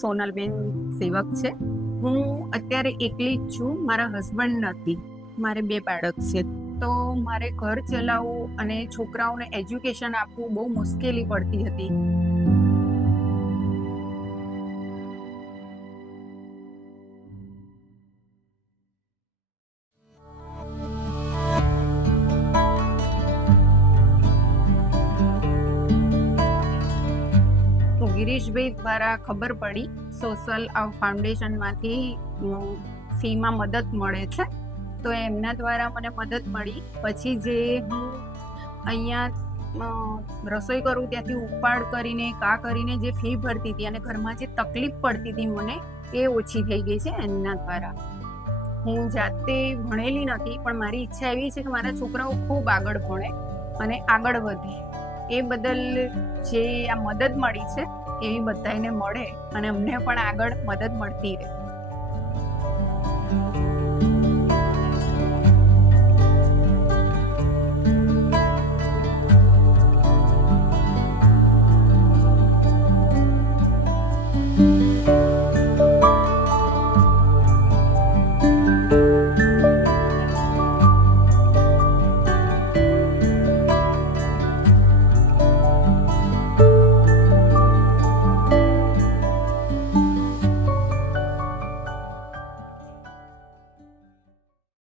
સોનલબેન સેવક છે. હું અત્યારે એકલી જ છું, મારા હસબન્ડ નથી. મારે 2 બાળક છે, તો મારે ઘર ચલાવવું અને છોકરાઓને એજ્યુકેશન આપવું બહુ મુશ્કેલી પડતી હતી. તો ગિરીશભાઈ દ્વારા ખબર પડી, સોશિયલ ફાઉન્ડેશનમાંથી ફીમાં મદદ મળે છે, તો એમના દ્વારા મને મદદ મળી. પછી જે હું અહીંયા રસોઈ કરું ત્યાંથી ઉપાડ કરીને કરીને જે ફી ભરતી હતી અને ઘરમાં જે તકલીફ પડતી હતી મને, એ ઓછી થઈ ગઈ છે એમના દ્વારા. હું જાતે ભણેલી નથી, પણ મારી ઈચ્છા એવી છે કે મારા છોકરાઓ ખૂબ આગળ ભણે અને આગળ વધે. એ બદલ જે આ મદદ મળી છે એવી બધાને મળે અને અમને પણ આગળ મદદ મળતી રહે.